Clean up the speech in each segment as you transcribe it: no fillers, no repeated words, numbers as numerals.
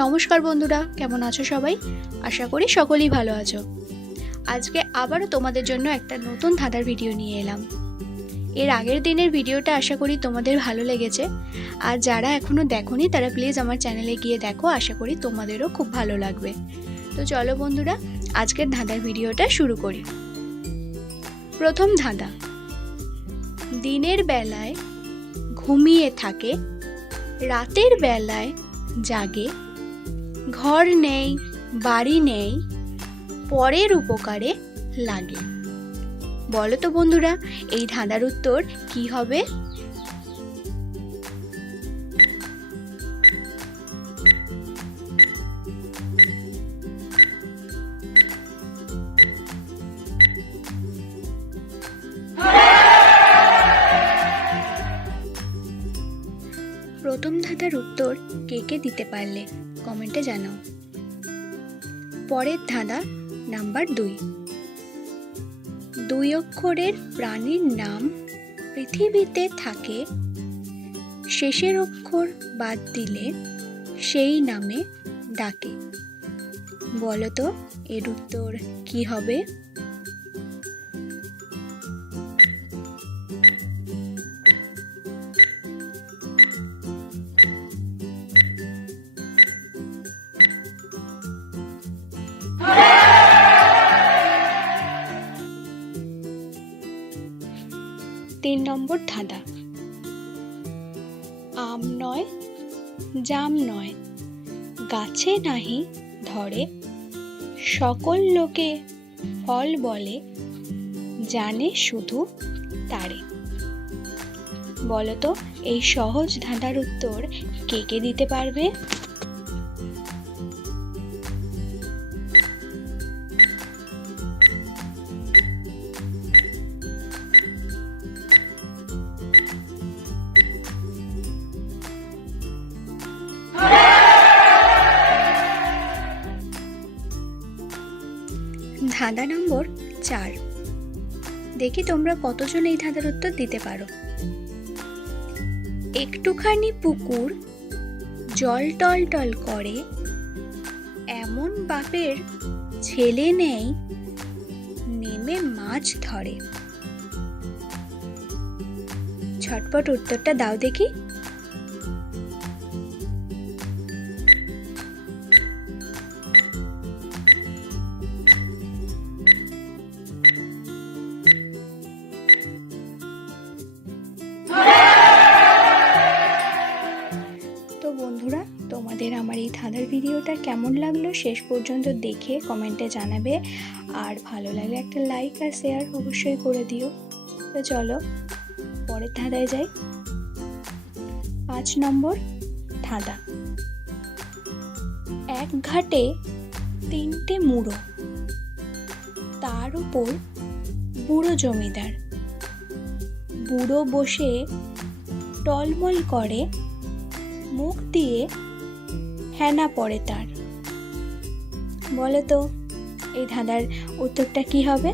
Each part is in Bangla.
নমস্কার বন্ধুরা, কেমন আছো সবাই? আশা করি সকলেই ভালো আছো। আজকে আবারও তোমাদের জন্য একটা নতুন ধাঁধার ভিডিও নিয়ে এলাম। এর আগের দিনের ভিডিওটা আশা করি তোমাদের ভালো লেগেছে, আর যারা এখনও দেখোনি তারা প্লিজ আমার চ্যানেলে গিয়ে দেখো, আশা করি তোমাদেরও খুব ভালো লাগবে। তো চলো বন্ধুরা, আজকের ধাঁধার ভিডিওটা শুরু করি। প্রথম ধাঁধা। দিনের বেলায় ঘুমিয়ে থাকে, রাতের বেলায় জাগে, ঘর নেই বাড়ি নেই, পরের উপকারে লাগে। বলো তো বন্ধুরা, এই ধাঁধার উত্তর কি হবে? প্রথম ধাঁধার উত্তর কে কে দিতে পারলে কমেন্টে জানাও। পরের ধাঁধা নাম্বার 2। 2 অক্ষরের প্রাণীর নাম পৃথিবীতে থাকে, শেষের অক্ষর বাদ দিলে সেই নামে ডাকে। বলো তো এর উত্তর কি হবে? তিন নম্বর ধাঁধা। আম নয় জাম নয়, গাছে নাহি ধরে, সকল লোকে ফল বলে, জানে শুধু তারে। বলো তো এই সহজ ধাঁধার উত্তর কে কে দিতে পারবে? ধাঁধা নম্বর 4। দেখি তোমরা কতজন এই ধাঁধার উত্তর দিতে পারো। একটুখানি পুকুর জল টল টল করে, এমন বাপের ছেলে নেই, নেমে মাছ ধরে। ঝটপট উত্তরটা দাও দেখি। তো বন্ধুরা, তোমাদের আমার এই ধাঁধার ভিডিওটা কেমন লাগলো শেষ পর্যন্ত দেখে কমেন্টে জানাবে, আর ভালো লাগলে একটা লাইক আর শেয়ার অবশ্যই করে দিও। তো চলো পরের ধাঁধায় যাই। 5 নম্বর ধাঁধা। এক ঘাটে 3টে মুড়ো, তার উপর বুড়ো জমিদার, বুড়ো বসে টলমল করে, মুখ দিয়ে হেনা পড়ে তার। বলো তো এই ধাঁধার উত্তরটা কি হবে?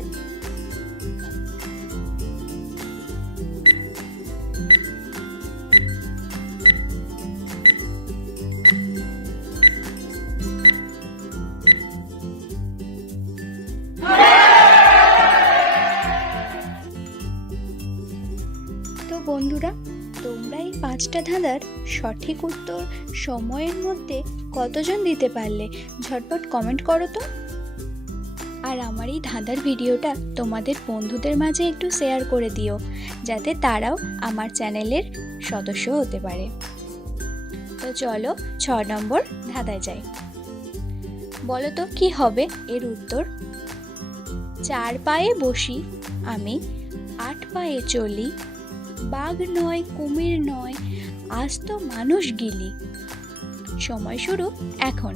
তো বন্ধুরা, তোমরা এই 5টা ধাঁধার সঠিক উত্তর সময়ের মধ্যে কতজন দিতে পারলে ঝটপট কমেন্ট করো তো। আর আমার এই ধাঁধার ভিডিওটা তোমাদের বন্ধুদের মাঝে একটু শেয়ার করে দিও, যাতে তারাও আমার চ্যানেলের সদস্য হতে পারে। তো চলো 6 নম্বর ধাঁধায় যাই। বলো তো কি হবে এর উত্তর? 4 পায়ে বসি আমি, 8 পায়ে চলি, বাঘ নয় কুমির নয়, আজ তো মানুষ গিলি। সময় শুরু এখন।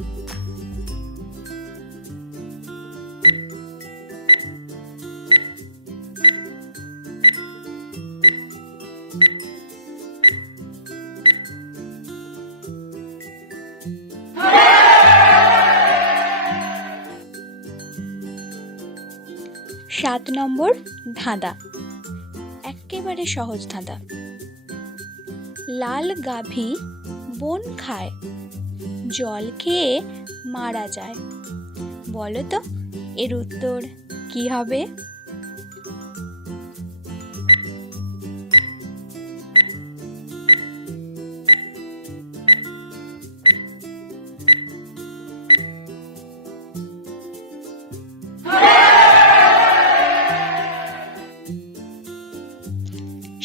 সাত নম্বর ধাঁধা। একেবারে সহজ ধাঁধা। লাল গাভী বন খায়, জল খেয়ে মারা যায়? বলো তো এর উত্তর কি হবে?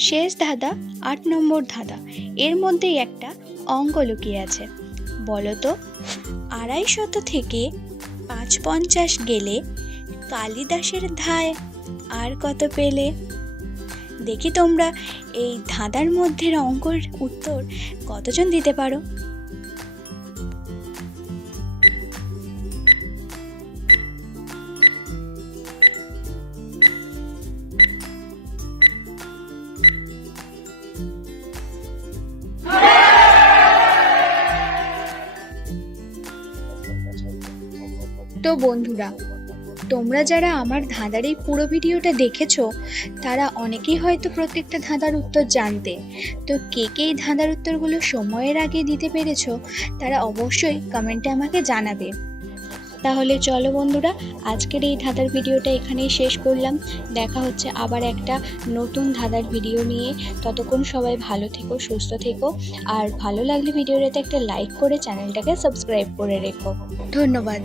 শেষ ধাঁধা ৮ নম্বর ধাঁধা। এর মধ্যেই একটা অঙ্ক লুকিয়ে আছে। বলো তো ২৫০ থেকে ৫৫০ গেলে কালিদাসের ধায় আর কত পেলে? দেখি তোমরা এই ধাঁধার মধ্যের অঙ্কের উত্তর কতজন দিতে পারো। তো বন্ধুরা, তোমরা যারা আমার ধাঁধার এই পুরো ভিডিওটা দেখেছো তারা অনেকেই হয়তো প্রত্যেকটা ধাঁধার উত্তর জানতে। তো কে কে এই ধাঁধার উত্তরগুলো সময়ের আগে দিতে পেরেছো তারা অবশ্যই কমেন্টে আমাকে জানাবে। তাহলে চলো বন্ধুরা, আজকের এই ধাঁধার ভিডিওটা এখানেই শেষ করলাম। দেখা হচ্ছে আবার একটা নতুন ধাঁধার ভিডিও নিয়ে। ততক্ষণ সবাই ভালো থেকো, সুস্থ থেকো, আর ভালো লাগলে ভিডিওটাতে একটা লাইক করে চ্যানেলটাকে সাবস্ক্রাইব করে রেখো। ধন্যবাদ।